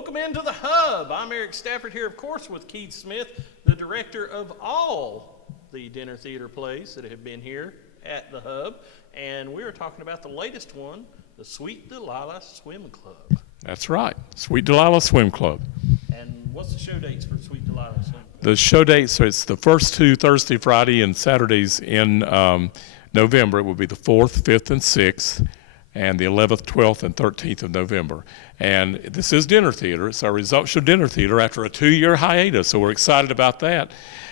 Welcome into the Hub. I'm Eric Stafford here, of course, with Keith Smith, the director of all the dinner theater plays that have been here at the Hub. And we are talking about the latest one, the Sweet Delilah Swim Club. That's right, Sweet Delilah Swim Club. And what's the show dates for Sweet Delilah Swim Club? The show dates, so it's the first two, Thursday, Friday, and Saturdays in November. It will be the 4th, 5th, and 6th, and the 11th, 12th, and 13th of November. And this is dinner theater. It's our resumption of dinner theater after a 2-year hiatus, so we're excited about that.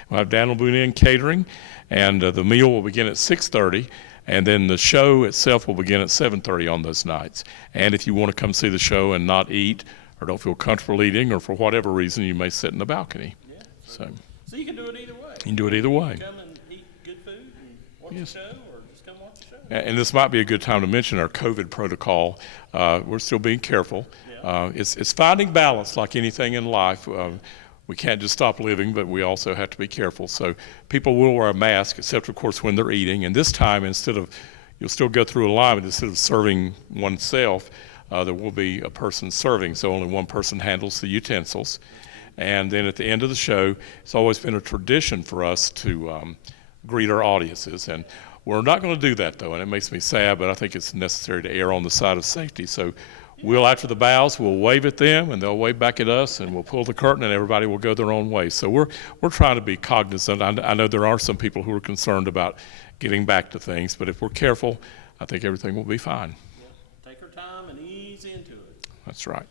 We'll have Dan'l Boone Inn catering, and the meal will begin at 6:30, and then the show itself will begin at 7:30 on those nights. And if you want to come see the show and not eat, or don't feel comfortable eating, or for whatever reason, you may sit in the balcony. Yeah, So you can do it either way. You can do it either way. Come and eat good food and watch the show, or just come watch the show. And this might be a good time to mention our COVID protocol. We're still being careful. It's finding balance like anything in life. We can't just stop living, but we also have to be careful. So people will wear a mask, except of course when they're eating. And this time, you'll still go through a line, but instead of serving oneself, there will be a person serving. So only one person handles the utensils. And then at the end of the show, it's always been a tradition for us to greet our audiences. And we're not going to do that, though, and it makes me sad, but I think it's necessary to err on the side of safety. So after the bows, we'll wave at them, and they'll wave back at us, and we'll pull the curtain, and everybody will go their own way. So we're trying to be cognizant. I know there are some people who are concerned about getting back to things, but if we're careful, I think everything will be fine. Yeah. Take our time and ease into it. That's right.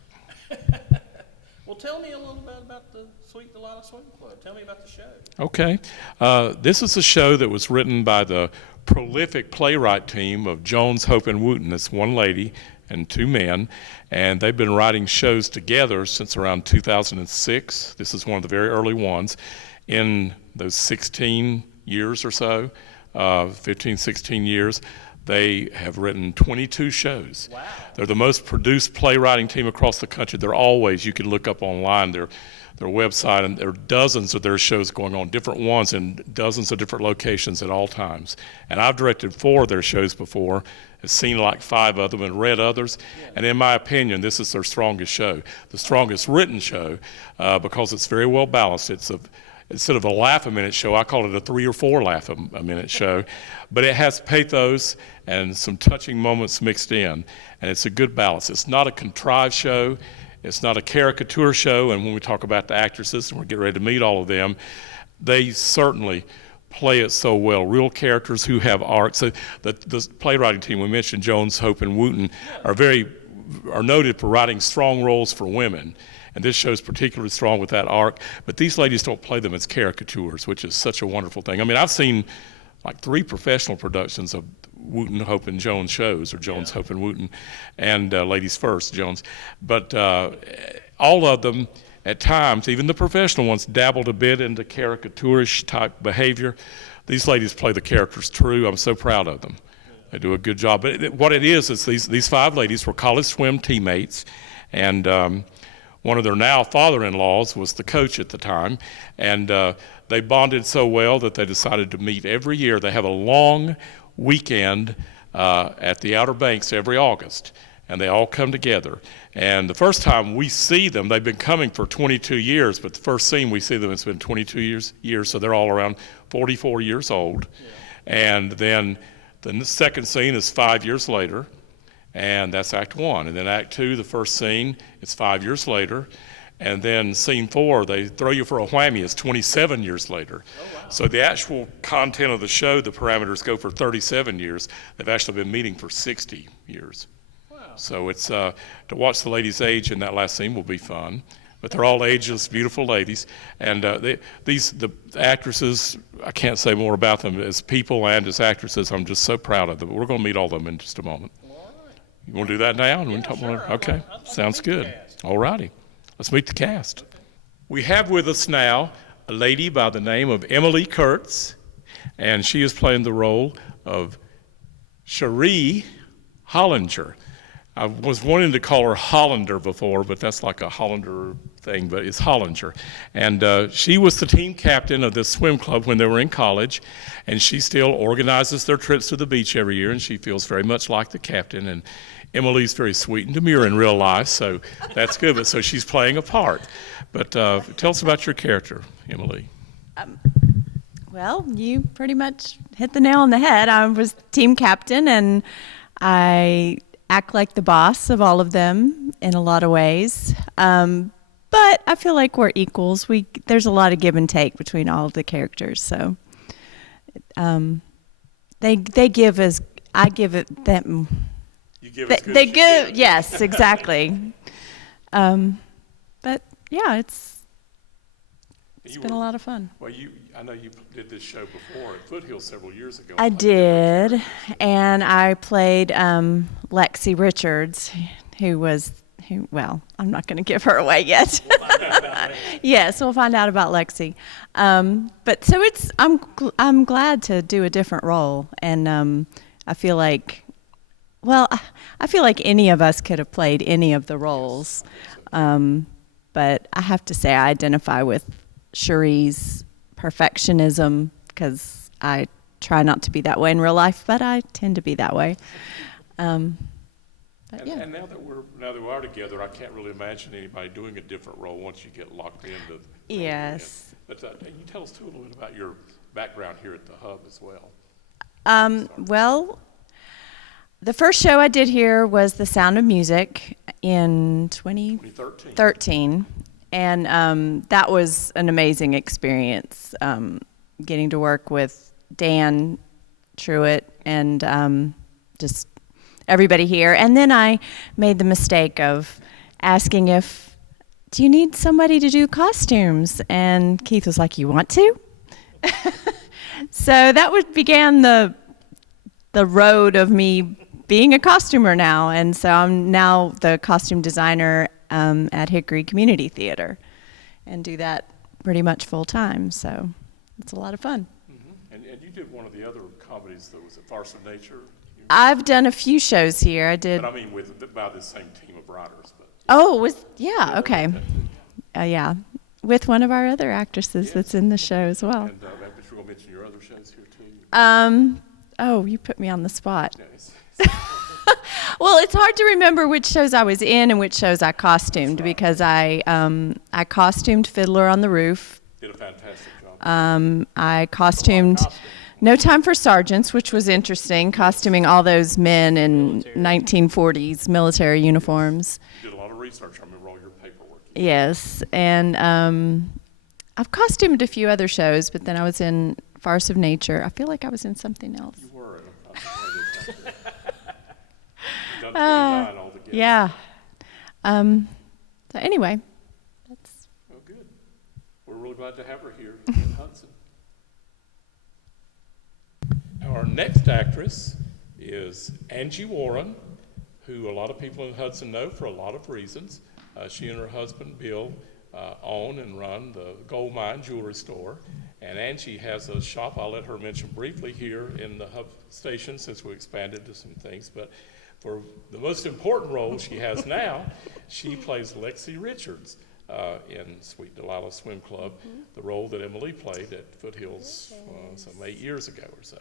Well, tell me a little bit about the Sweet Delilah Swim Club. Tell me about the show. Okay. This is a show that was written by the prolific playwright team of Jones, Hope, and Wooten. It's one lady and 2 men, and they've been writing shows together since around 2006. This is one of the very early ones. In those 16 years or so, 15, 16 years, they have written 22 shows. Wow. They're the most produced playwriting team across the country. You can look up online their website, and there are dozens of their shows going on, different ones in dozens of different locations at all times. And I've directed 4 of their shows before, have seen like 5 of them and read others. Yeah. And in my opinion, this is their strongest show, the strongest written show, because it's very well balanced. Instead of a laugh-a-minute show, I call it a 3 or 4 laugh-a-minute show. But it has pathos and some touching moments mixed in, and it's a good balance. It's not a contrived show. It's not a caricature show, and when we talk about the actresses, and we're getting ready to meet all of them, they certainly play it so well. Real characters who have arcs. So the playwriting team, we mentioned Jones, Hope, and Wooten, are noted for writing strong roles for women. And this show's particularly strong with that arc. But these ladies don't play them as caricatures, which is such a wonderful thing. I mean, I've seen like 3 professional productions of Wooten, Hope, and Jones shows, or Jones, Hope, and Wooten, and Ladies First, Jones. But all of them, at times, even the professional ones, dabbled a bit into caricaturish type behavior. These ladies play the characters true. I'm so proud of them. They do a good job. But what it is these 5 ladies were college swim teammates, and one of their now father-in-laws was the coach at the time, and they bonded so well that they decided to meet every year. They have a long weekend at the Outer Banks every August, and they all come together. And the first time we see them, they've been coming for 22 years, but the first scene we see them, it's been 22 years, so they're all around 44 years old. Yeah. And then the second scene is 5 years later, and that's Act 1. And then Act 2, the first scene, it's 5 years later. And then Scene 4, they throw you for a whammy, it's 27 years later. Oh, wow. So the actual content of the show, the parameters go for 37 years. They've actually been meeting for 60 years. Wow. So it's to watch the ladies age in that last scene will be fun. But they're all ageless, beautiful ladies. And the actresses, I can't say more about them as people and as actresses. I'm just so proud of them. We're going to meet all of them in just a moment. You want to do that now? Yeah, sure. Okay, sounds good. All righty. Let's meet the cast. Okay. We have with us now a lady by the name of Emily Kurtz, and she is playing the role of Cherie Hollinger. I was wanting to call her Hollander before, but that's like a Hollander thing, but it's Hollinger. And she was the team captain of this swim club when they were in college, and she still organizes their trips to the beach every year, and she feels very much like the captain. And Emily's very sweet and demure in real life, so that's good. But so she's playing a part. But tell us about your character, Emily. Well, you pretty much hit the nail on the head. I was team captain, and I act like the boss of all of them in a lot of ways. But I feel like we're equals. There's a lot of give and take between all of the characters. So they give as I give it them. You give as good They as you give, get. yes, exactly. But yeah, it's been a lot of fun. Well, I know you did this show before at Foothills several years ago. I did, and I played Lexi Richards, well, I'm not going to give her away yet. Yes, we'll find out about Lexi. But so I'm glad to do a different role, and I feel like, I feel like any of us could have played any of the roles. But I have to say I identify with Cherie's perfectionism, because I try not to be that way in real life, but I tend to be that way. But yeah. And now that we are together, I can't really imagine anybody doing a different role once you get locked into the role. Yes. But can you tell us too a little bit about your background here at the HUB as well? Well, the first show I did here was The Sound of Music in 2013. And that was an amazing experience, getting to work with Dan Truitt and just everybody here. And then I made the mistake of asking do you need somebody to do costumes? And Keith was like, you want to? So that began the road of me being a costumer now. And so I'm now the costume designer at Hickory Community Theater, and do that pretty much full time. So it's a lot of fun. Mm-hmm. And you did one of the other comedies that was at Farce of Nature. I've done a few shows here. I did. But I mean, by the same team of writers. But Okay. Yeah, with one of our other actresses that's in the show as well. And but you're going to mention your other shows here too. You put me on the spot. Yes. Well, it's hard to remember which shows I was in and which shows I costumed, because I costumed Fiddler on the Roof. Did a fantastic job. I costumed No Time for Sergeants, which was interesting, costuming all those men in 1940s military uniforms. You did a lot of research. I remember all your paperwork. Yes, and I've costumed a few other shows, but then I was in Farce of Nature. I feel like I was in something else. You were in a You've done 29 altogether. Yeah. So anyway, that's. Well, good. We're really glad to have her here in Hudson. Our next actress is Angie Warren, who a lot of people in Hudson know for a lot of reasons. She and her husband, Bill, own and run the Gold Mine Jewelry Store. And Angie has a shop I'll let her mention briefly here in the HUB Station, since we expanded to some things. But for the most important role she has now, she plays Lexi Richards in Sweet Delilah Swim Club, the role that Emily played at Foothills some 8 years ago or so.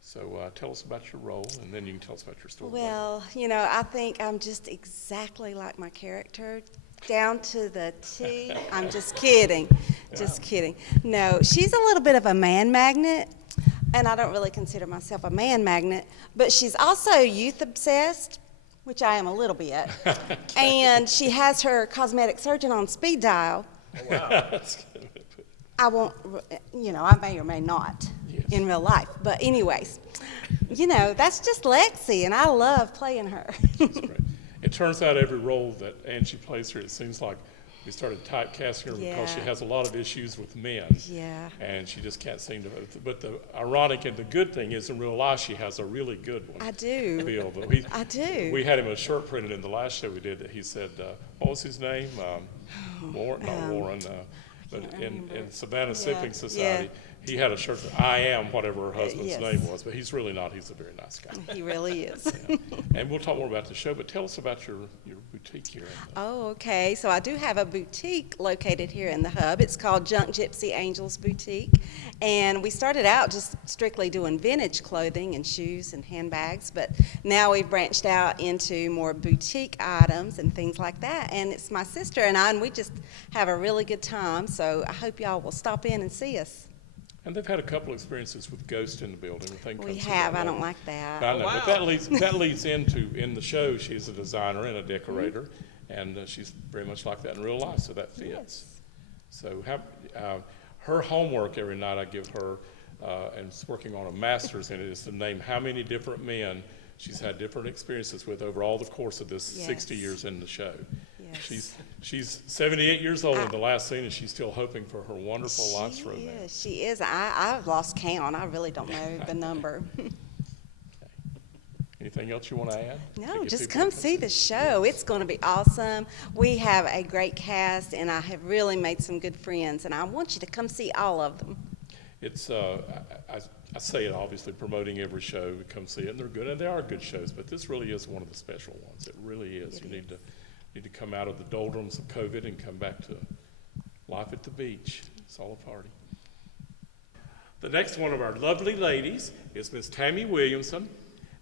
So tell us about your role, and then you can tell us about your story. Well, I think I'm just exactly like my character, down to the T. I'm just kidding. Just kidding. No, she's a little bit of a man magnet, and I don't really consider myself a man magnet, but she's also youth obsessed, which I am a little bit. And she has her cosmetic surgeon on speed dial. Oh, wow. I won't, I may or may not in real life. But anyways, that's just Lexi, and I love playing her. That's great. It turns out every role that Angie plays here, it seems like we started typecasting her because she has a lot of issues with men. Yeah. And she just can't seem to. But the ironic and the good thing is, in real life, she has a really good one. I do. Bill. But I do. We had him a shirt printed in the last show we did that he said, what was his name? Warren, not Warren. But in Savannah Sipping Society, He had a shirt that I am whatever her husband's Yes. name was, but he's really not. He's a very nice guy. He really is. And we'll talk more about the show, but tell us about your boutique here. Oh, okay. So I do have a boutique located here in the Hub. It's called Junk Gypsy Angels Boutique. And we started out just strictly doing vintage clothing and shoes and handbags, but now we've branched out into more boutique items and things like that. And it's my sister and I, and we just have a really good time. So I hope y'all will stop in and see us. And they've had a couple experiences with ghosts in the building. We have. I don't like that. I know, Wow. but that leads into, in the show, she's a designer and a decorator, and she's very much like that in real life, so that fits. Yes. So her homework every night I give her, and is working on a master's in it, is to name how many different men she's had different experiences with over all the course of this 60 Yes. years in the show. Yes. She's 78 years old in the last scene, and she's still hoping for her wonderful life's romance. She is. I've lost count. I really don't know the number. Anything else you want to add? No, To get just people come to see the show. It's going to be awesome. We have a great cast, and I have really made some good friends, and I want you to come see all of them. It's, I say it obviously, promoting every show, come see it, and they're good, and they are good shows, but this really is one of the special ones. It really is. You need to come out of the doldrums of COVID and come back to life at the beach. It's all a party. The next one of our lovely ladies is Miss Tammy Williamson,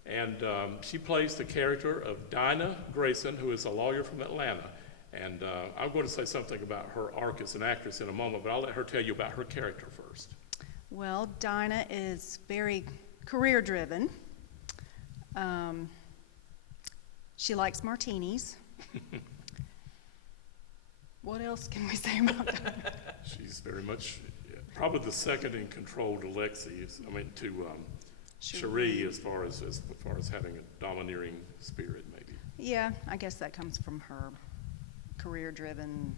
and she plays the character of Dinah Grayson, who is a lawyer from Atlanta. And I'm going to say something about her arc as an actress in a moment, but I'll let her tell you about her character first. Well, Dinah is very career-driven. She likes martinis. What else can we say about that? She's very much, probably the second in control to Lexi, to Cherie, as far as having a domineering spirit, maybe. Yeah, I guess that comes from her career-driven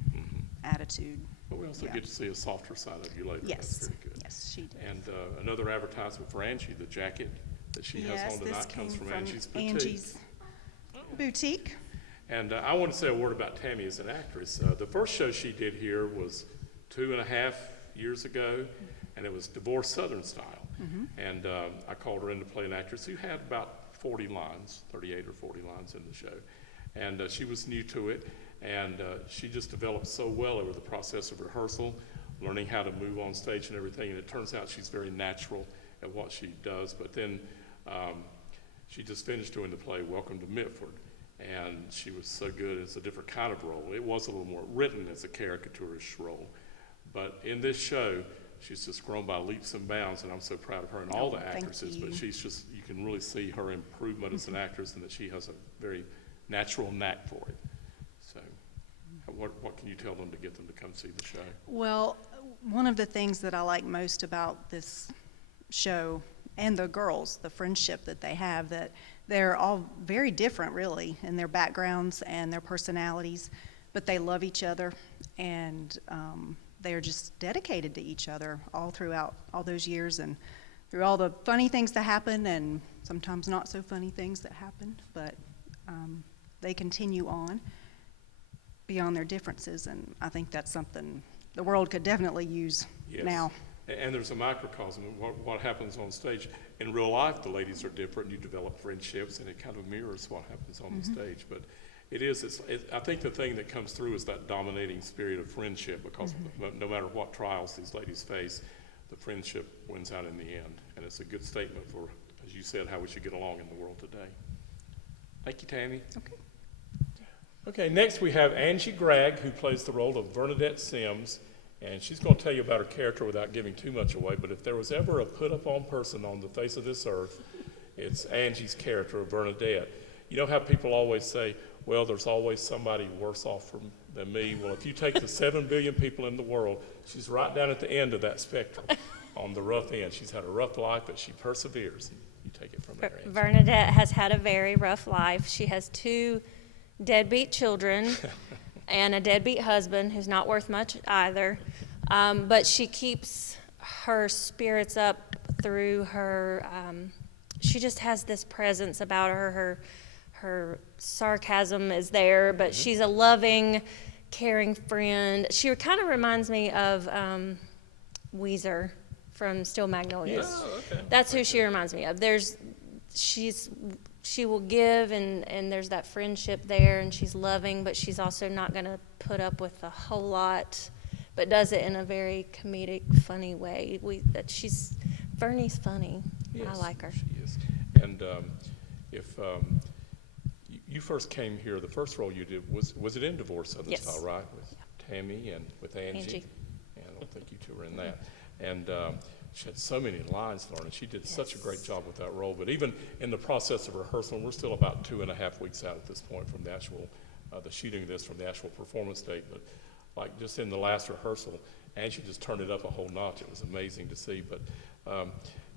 attitude. But we also Yeah. get to see a softer side of you later. Yes, That's very good. yes, she did. And another advertisement for Angie, the jacket that she has Yes, on this tonight comes came from Angie's Boutique. Angie's Boutique. And I want to say a word about Tammy as an actress. The first show she did here was 2.5 years ago, and it was Divorce Southern Style. And I called her in to play an actress who had about 40 lines, 38 or 40 lines in the show. And she was new to it, and she just developed so well over the process of rehearsal, learning how to move on stage and everything, and it turns out she's very natural at what she does. But then she just finished doing the play Welcome to Mitford, and she was so good. It's a different kind of role. It was a little more written as a caricaturist role, but in this show, she's just grown by leaps and bounds, and I'm so proud of her and all the thank actresses. you. But she's just, you can really see her improvement as an actress, and that she has a very natural knack for it. So what can you tell them to get them to come see the show? Well, one of the things that I like most about this show and the girls, the friendship that they have, that they're all very different really in their backgrounds and their personalities, but they love each other, and they're just dedicated to each other all throughout all those years, and through all the funny things that happen and sometimes not so funny things that happen, but they continue on beyond their differences, and I think that's something the world could definitely use now. And there's a microcosm of what happens on stage. In real life, the ladies are different. You develop friendships, and it kind of mirrors what happens on the stage. But I think the thing that comes through is that dominating spirit of friendship, because no matter what trials these ladies face, the friendship wins out in the end. And it's a good statement for, as you said, how we should get along in the world today. Thank you, Tammy. Okay. Okay, next we have Angie Gregg, who plays the role of Bernadette Sims, and she's going to tell you about her character without giving too much away, but if there was ever a put-up-on person on the face of this earth, it's Angie's character of Bernadette. You know how people always say, well, there's always somebody worse off than me? Well, if you take the 7 billion people in the world, she's right down at the end of that spectrum, on the rough end. She's had a rough life, but she perseveres. You take it from there, Angie. Bernadette has had a very rough life. She has 2 deadbeat children and a deadbeat husband who's not worth much either. But she keeps her spirits up through her, she just has this presence about her. Her sarcasm is there, but she's a loving, caring friend. She kind of reminds me of Weezer from Steel Magnolias. Oh, okay. That's who she reminds me of. She will give, and there's that friendship there, and she's loving, but she's also not going to put up with a whole lot, but does it in a very comedic, funny way. Bernie's funny. Yes, I like her. She is. And if you first came here, the first role you did, was it in Divorce Southern Yes. Style, right? With Tammy and with Angie. Angie. And I don't think you two were in that. And she had so many lines to learn, and she did such a great job with that role. But even in the process of rehearsal, we're still about 2.5 weeks out at this point from the actual, the shooting of this, from the actual performance date. But like just in the last rehearsal, Angie just turned it up a whole notch. It was amazing to see. But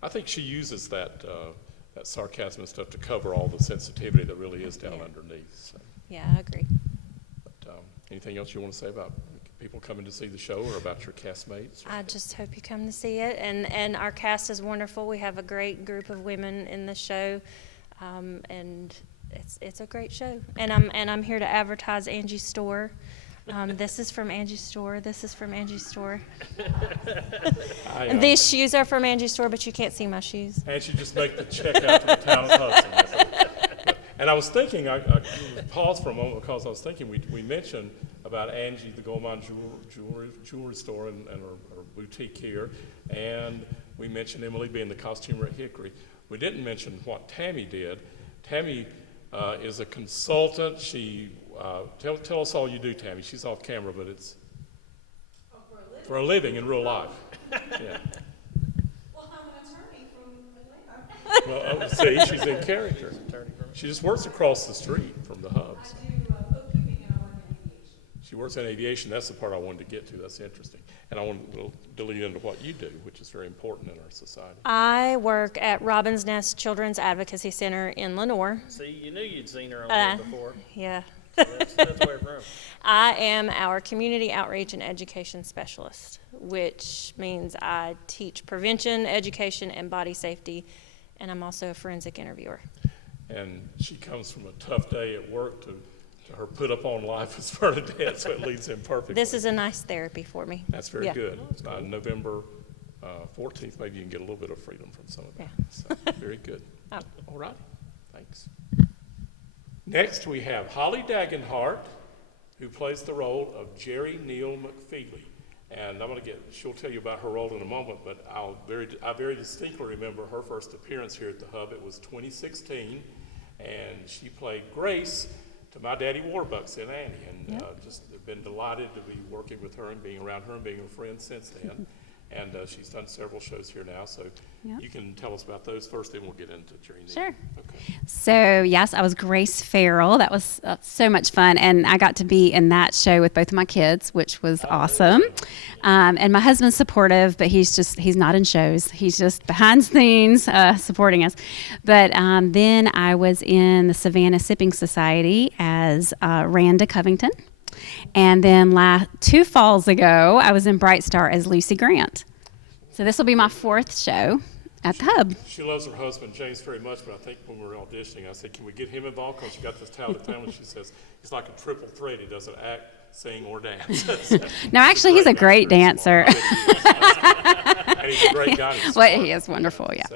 I think she uses that sarcasm and stuff to cover all the sensitivity that really is down underneath. So. Yeah, I agree. But anything else you want to say about people coming to see the show or about your castmates? I just hope you come to see it. And our cast is wonderful. We have a great group of women in the show, and it's a great show. And I'm here to advertise Angie's store. This is from Angie's store. This is from Angie's store. These shoes are from Angie's store, but you can't see my shoes. And she just make the check out to the Town of Hudson. And I was thinking, I paused for a moment because I was thinking we mentioned about Angie, the Gold Mine jewelry store and her boutique here, and we mentioned Emily being the costumer at Hickory. We didn't mention what Tammy did. Tammy is a consultant. She tell us all you do, Tammy. She's off camera, but it's for a living in real life. Yeah. Well, I'm an attorney from Atlanta. Well, see, she's in character. She just works across the street from the hubs. I do bookkeeping and I work in aviation. She works in aviation. That's the part I wanted to get to. That's interesting. And I want to lead into what you do, which is very important in our society. I work at Robin's Nest Children's Advocacy Center in Lenore. See, you knew you'd seen her on there before. Yeah. That's where it's from. I am our community outreach and education specialist, which means I teach prevention, education, and body safety, and I'm also a forensic interviewer. And she comes from a tough day at work to her put up on life as Bernadette, so it leads in perfectly. This is a nice therapy for me. That's very Yeah. good. November 14th, maybe you can get a little bit of freedom from some of that. Yeah. So, very good. Oh. All right. Thanks. Next, we have Holly Daggenheart, who plays the role of Jerry Neal McFeely. And she'll tell you about her role in a moment, but I very distinctly remember her first appearance here at the Hub. It was 2016, and she played Grace to my daddy Warbucks in Annie. And just have been delighted to be working with her and being around her and being a friend since then. And she's done several shows here now, so you can tell us about those first, then we'll get into Jerry Neal. Sure. Okay. So, yes, I was Grace Farrell. That was so much fun, and I got to be in that show with both of my kids, which was awesome. And my husband's supportive, but he's not in shows. He's just behind the scenes supporting us. But then I was in the Savannah Sipping Society as Randa Covington. And then 2 falls ago, I was in Bright Star as Lucy Grant. So this will be my 4th show at the Hub. She loves her husband, James, very much, but I think when we were auditioning, I said, can we get him involved? Because she got this talented family. She says, he's like a triple threat. He doesn't act, sing, or dance. No, actually, he's a great dancer. And he's a great guy. Well, he is wonderful, yeah.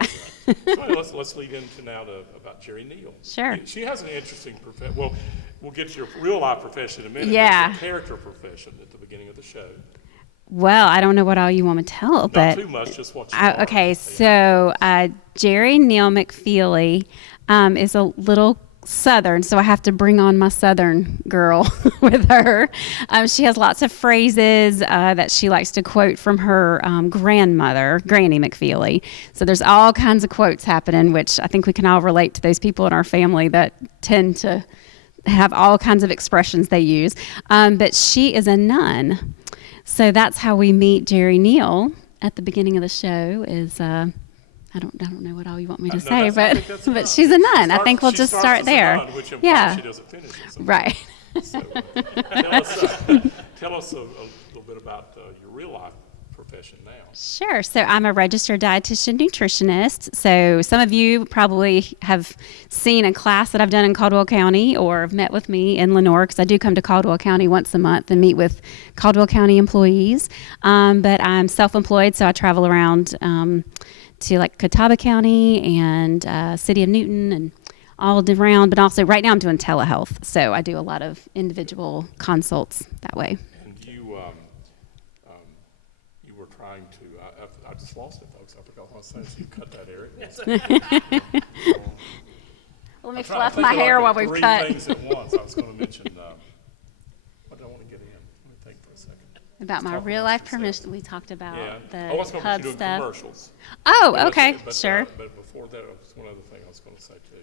So let's lead into now about Jerry Neal. Sure. She has an interesting profession. Well, we'll get to your real life profession in a minute. Yeah. But your character profession at the beginning of the show. Well, I don't know what all you want me to tell, but Not too much, just what you are. okay. So Jerry Neal McFeely is a little Southern, so I have to bring on my Southern girl with her. She has lots of phrases that she likes to quote from her grandmother, Granny McFeely. So there's all kinds of quotes happening, which I think we can all relate to those people in our family that tend to have all kinds of expressions they use. But she is a nun. So that's how we meet Jerry Neal at the beginning of the show is, I don't know what all you want me to say, but she's a nun. I think we'll just start there. Nun, which implies Yeah. she doesn't finish it. So, Right. tell us a little bit about your real life profession now. Sure. So I'm a registered dietitian nutritionist. So some of you probably have seen a class that I've done in Caldwell County or have met with me in Lenoir, because I do come to Caldwell County once a month and meet with Caldwell County employees. But I'm self-employed, so I travel around to like Catawba County and City of Newton and all around. But also right now I'm doing telehealth, so I do a lot of individual consults that way. And you were trying to, I just lost it, folks. I forgot what I was saying, so you cut that, Eric. Let me fluff my hair while we cut. Three things at once. I was going to mention, what did I want to get in? Let me think for a second. About my real life permission, we talked about the I was going to HUB doing stuff. commercials. Oh, okay, But, sure. But before that, there was one other thing I was going to say too.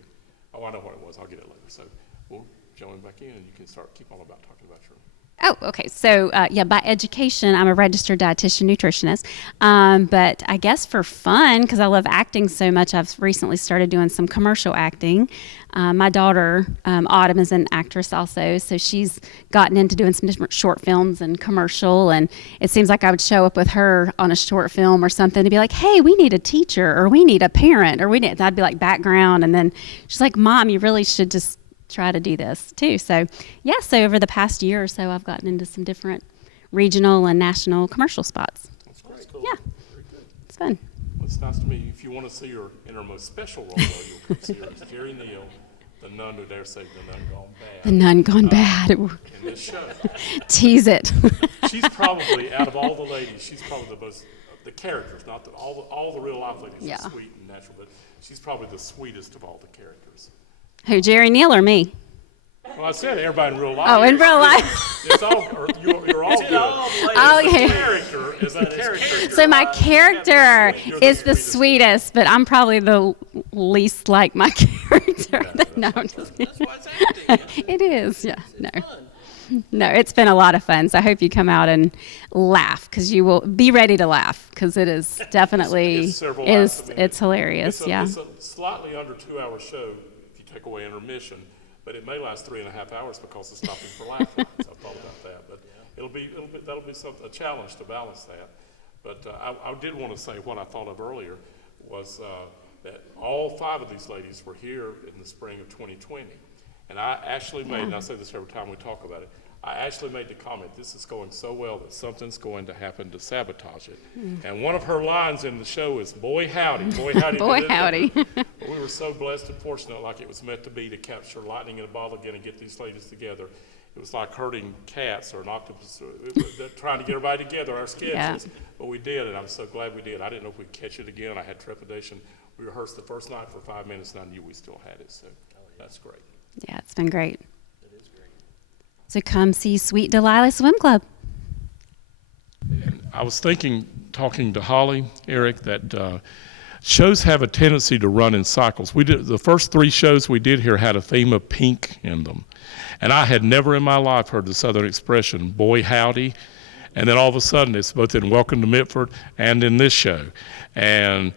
Oh, I know what it was. I'll get it later. So we'll join back in, and you can keep on about talking about your. Oh, okay. So, by education, I'm a registered dietitian nutritionist. But I guess for fun, because I love acting so much, I've recently started doing some commercial acting. My daughter, Autumn, is an actress also, so she's gotten into doing some different short films and commercial. And it seems like I would show up with her on a short film or something to be like, hey, we need a teacher, or we need a parent, or I'd be like background. And then she's like, Mom, you really should just try to do this too. So so over the past year or so, I've gotten into some different regional and national commercial spots. That's great. Yeah, Very good. it's fun. Well, it's nice to meet you. If you want to see her in her most special role, though, you'll come see her as Jerry Neal, the nun who dare say the nun gone bad. The nun gone bad. In this show. Tease it. She's probably, out of all the ladies, she's probably the most, the characters, not all the real life ladies are sweet and natural, but she's probably the sweetest of all the characters. Who, Jerry Neal or me? Well, I said everybody in real life. Oh, in real life. It's all, you're all good. Okay. Is a character. So my character You're is the sweetest, but I'm probably the least like my character. No, I'm just kidding. That's why it's acting. It is, yeah. It's No. fun. No, it's been a lot of fun. So I hope you come out and laugh, because you will be ready to laugh, because it is definitely It's several laughs. I mean, it's hilarious. It's a slightly under 2-hour show if you take away intermission, but it may last 3.5 hours because of stopping for laughter. So I've thought about that, but that'll be a challenge to balance that. But I did want to say what I thought of earlier was that all 5 of these ladies were here in the spring of 2020. And I actually made, and I say this every time we talk about it, I actually made the comment, this is going so well that something's going to happen to sabotage it. And one of her lines in the show is, boy howdy, boy howdy. Boy howdy. But we were so blessed and fortunate, like it was meant to be, to capture lightning in a bottle again and get these ladies together. It was like herding cats or an octopus, trying to get everybody together, our schedules. But we did, and I'm so glad we did. I didn't know if we'd catch it again. I had trepidation. We rehearsed the first night for 5 minutes, and I knew we still had it, so that's great. Yeah, it's been great. So come see Sweet Delilah Swim Club. And I was thinking, talking to Holly, Eric, that shows have a tendency to run in cycles. We did the first 3 shows we did here had a theme of pink in them, and I had never in my life heard the Southern expression "boy howdy," and then all of a sudden it's both in Welcome to Mitford and in this show, and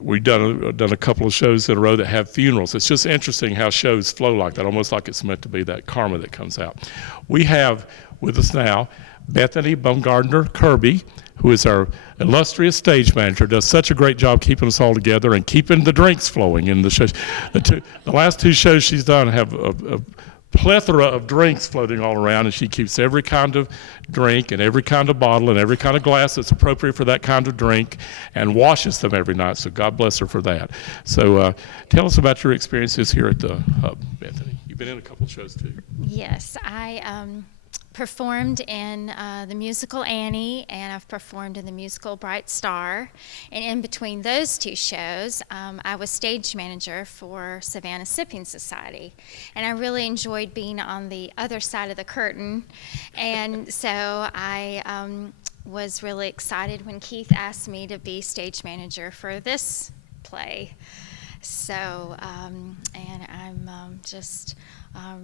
we've done a couple of shows in a row that have funerals. It's just interesting how shows flow like that, almost like it's meant to be that karma that comes out. We have with us now Bethany Baumgardner Kirby, who is our illustrious stage manager, does such a great job keeping us all together and keeping the drinks flowing in the shows. The last 2 shows she's done have a plethora of drinks floating all around, and she keeps every kind of drink and every kind of bottle and every kind of glass that's appropriate for that kind of drink, and washes them every night, so God bless her for that. So tell us about your experiences here at the HUB, Bethany. You've been in a couple of shows too. Yes, I performed in the musical Annie, and I've performed in the musical Bright Star. And in between those 2 shows, I was stage manager for Savannah Sipping Society. And I really enjoyed being on the other side of the curtain. And so I was really excited when Keith asked me to be stage manager for this play. So, and I'm just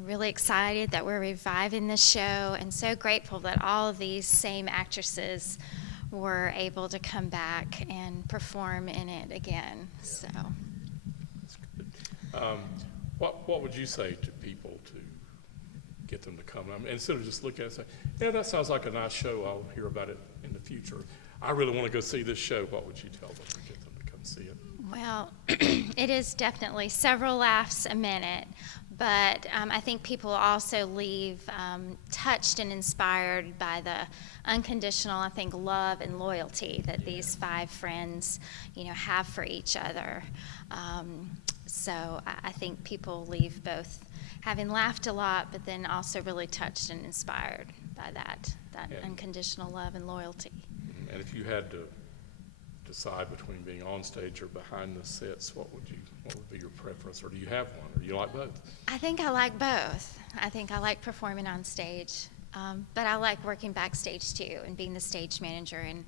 really excited that we're reviving this show, and so grateful that all of these same actresses were able to come back and perform in it again. So, That's good. What would you say to people to get them to come? I mean, instead of just looking at it and say, yeah, that sounds like a nice show, I'll hear about it in the future. I really want to go see this show, what would you tell them to get them to come see it? Well, it is definitely several laughs a minute, but I think people also leave touched and inspired by the unconditional, I think, love and loyalty that these 5 friends, have for each other. So I think people leave both having laughed a lot, but then also really touched and inspired by that unconditional love and loyalty. And if you had to decide between being on stage or behind the sets, what would be your preference, or do you have one, or do you like both? I think I like both. I think I like performing on stage, but I like working backstage too, and being the stage manager, and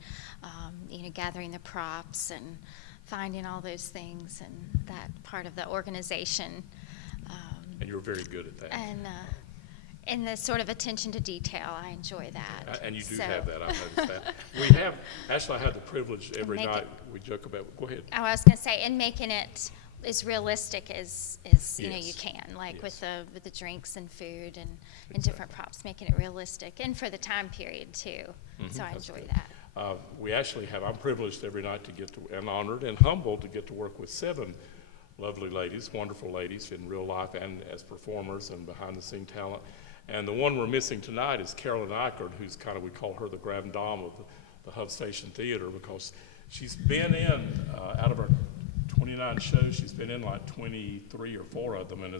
gathering the props and finding all those things, and that part of the organization. And you're very good at that. And the sort of attention to detail, I enjoy that. And you do So- have that, I've noticed that. Actually, I had the privilege every Make night, it- we joke about, go ahead. I was going to say, and making it as realistic as you Yes. can, like Yes. with the drinks and food and different props, making it realistic, and for the time period too. So I That's enjoy good. that. We actually I'm privileged every night to get to, and honored and humbled to get to work with 7 lovely ladies, wonderful ladies in real life and as performers and behind the scene talent. And the one we're missing tonight is Carolyn Eichert, who's we call her the grand dame of the HUB Station Theater, because she's been in, out of our 29 shows, she's been in like 23 or 4 of them, and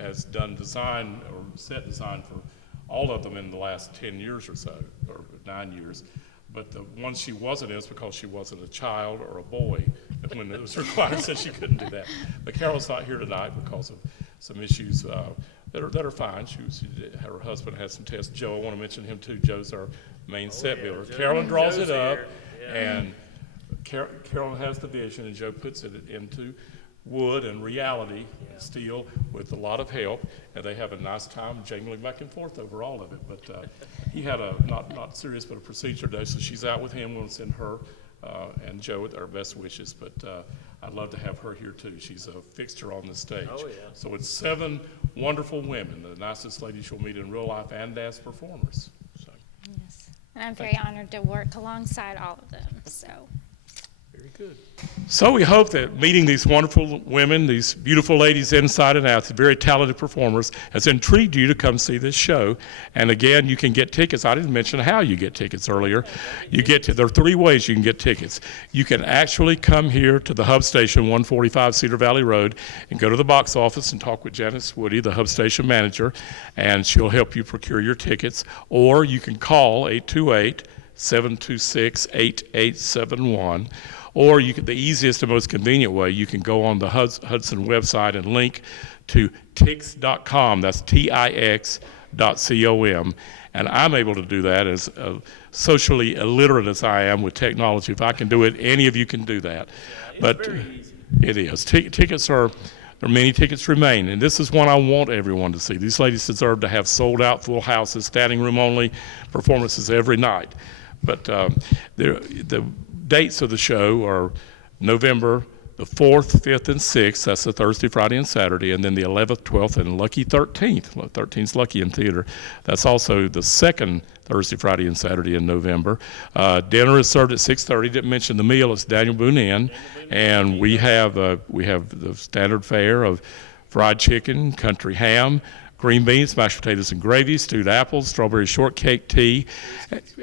has done design or set design for all of them in the last 10 years or so, or 9 years. But the one she wasn't in is because she wasn't a child or a boy when it was required, so she couldn't do that. But Carol's not here tonight because of some issues that are fine. Her husband had some tests. Joe, I want to mention him too. Joe's our main set builder. Carolyn draws it up, and Carolyn has the vision, and Joe puts it into wood and reality, steel, with a lot of help, and they have a nice time jangling back and forth over all of it. But he had a not serious, but a procedure today, so she's out with him. We'll send her and Joe with our best wishes. But I'd love to have her here too. She's a fixture on the stage. Oh, yeah. So it's 7 wonderful women, the nicest ladies you'll meet in real life and as performers. So, Yes, and I'm very honored to work alongside all of them. So. very good. So we hope that meeting these wonderful women, these beautiful ladies inside and out, very talented performers, has intrigued you to come see this show. And again, you can get tickets. I didn't mention how you get tickets earlier. There are 3 ways you can get tickets. You can actually come here to the HUB Station, 145 Cedar Valley Road, and go to the box office and talk with Janice Woody, the HUB Station manager, and she'll help you procure your tickets. Or you can call 828-726-8871. Or the easiest and most convenient way, you can go on the Hudson website and link to Tix.com. That's TIX.com. And I'm able to do that as socially illiterate as I am with technology. If I can do it, any of you can do that. But very easy. It is. Tickets there are many tickets remain, and this is one I want everyone to see. These ladies deserve to have sold-out, full houses, standing room only performances every night. But the dates of the show are November the 4th, 5th, and 6th. That's the Thursday, Friday, and Saturday. And then the 11th, 12th, and lucky 13th. Well, 13th's lucky in theater. That's also the second Thursday, Friday, and Saturday in November. Dinner is served at 6:30. Didn't mention the meal. It's Dan'l Boone Inn. And we have the standard fare of fried chicken, country ham, green beans, mashed potatoes and gravy, stewed apples, strawberry shortcake tea,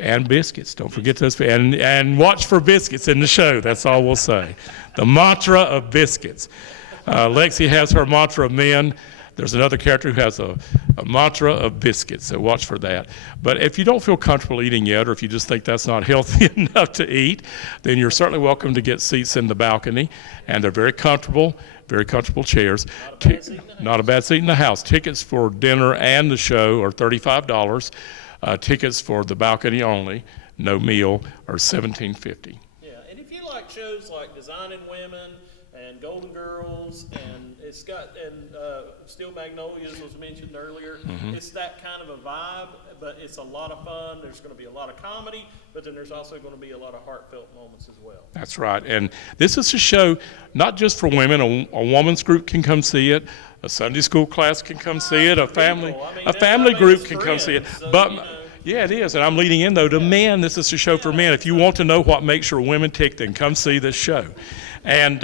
and biscuits. Don't forget those. And watch for biscuits in the show. That's all we'll say. The mantra of biscuits. Lexi has her mantra of men. There's another character who has a mantra of biscuits, so watch for that. But if you don't feel comfortable eating yet, or if you just think that's not healthy enough to eat, then you're certainly welcome to get seats in the balcony, and they're very comfortable chairs. Not a bad seat in the house. Tickets for dinner and the show are $35. Tickets for the balcony only, no meal, are $17.50. Yeah, and if you like shows like Designing Women and Golden Girls, and it's got Steel Magnolias was mentioned earlier. It's that kind of a vibe, but it's a lot of fun. There's going to be a lot of comedy, but then there's also going to be a lot of heartfelt moments as well. That's right, and this is a show not just for women. A woman's group can come see it. A Sunday school class can come see it. A family group can come see it. So, But Yeah, it is. And I'm leading in, though, to men. This is a show for men. If you want to know what makes your women tick, then come see this show. And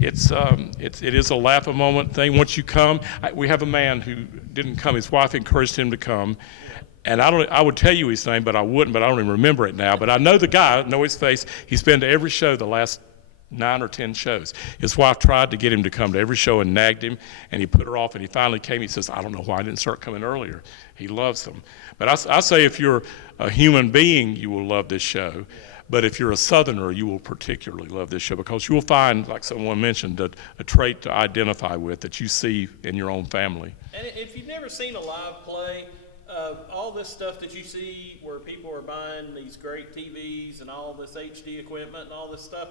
it is a laugh a moment thing. Once you come, we have a man who didn't come. His wife encouraged him to come. And I would tell you his name, but I wouldn't, but I don't even remember it now. But I know the guy, I know his face. He's been to every show the last 9 or 10 shows. His wife tried to get him to come to every show and nagged him, and he put her off, and he finally came. He says, I don't know why I didn't start coming earlier. He loves them. But I say if you're a human being, you will love this show. But if you're a Southerner, you will particularly love this show because you will find, like someone mentioned, a trait to identify with that you see in your own family. And if you've never seen a live play, all this stuff that you see where people are buying these great TVs and all this HD equipment and all this stuff,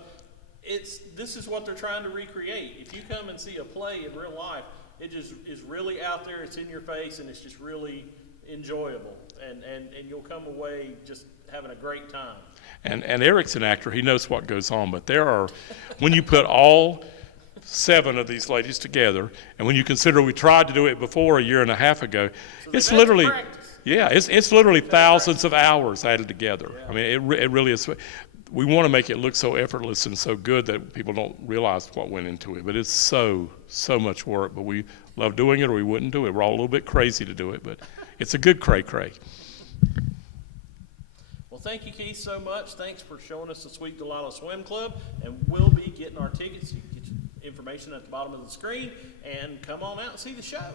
this is what they're trying to recreate. If you come and see a play in real life, it just is really out there, it's in your face, and it's just really enjoyable. And you'll come away just having a great time. And Eric's an actor, he knows what goes on, but there are, when you put all 7 of these ladies together, and when you consider we tried to do it before a year and a half ago, so it's literally, it's literally thousands of hours added together. Yeah. I mean, it really is. We want to make it look so effortless and so good that people don't realize what went into it, but it's so much work, but we love doing it or we wouldn't do it. We're all a little bit crazy to do it, but it's a good cray-cray. Well, thank you, Keith, so much. Thanks for showing us the Sweet Delilah Swim Club, and we'll be getting our tickets. You can get your information at the bottom of the screen, and come on out and see the show.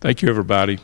Thank you, everybody.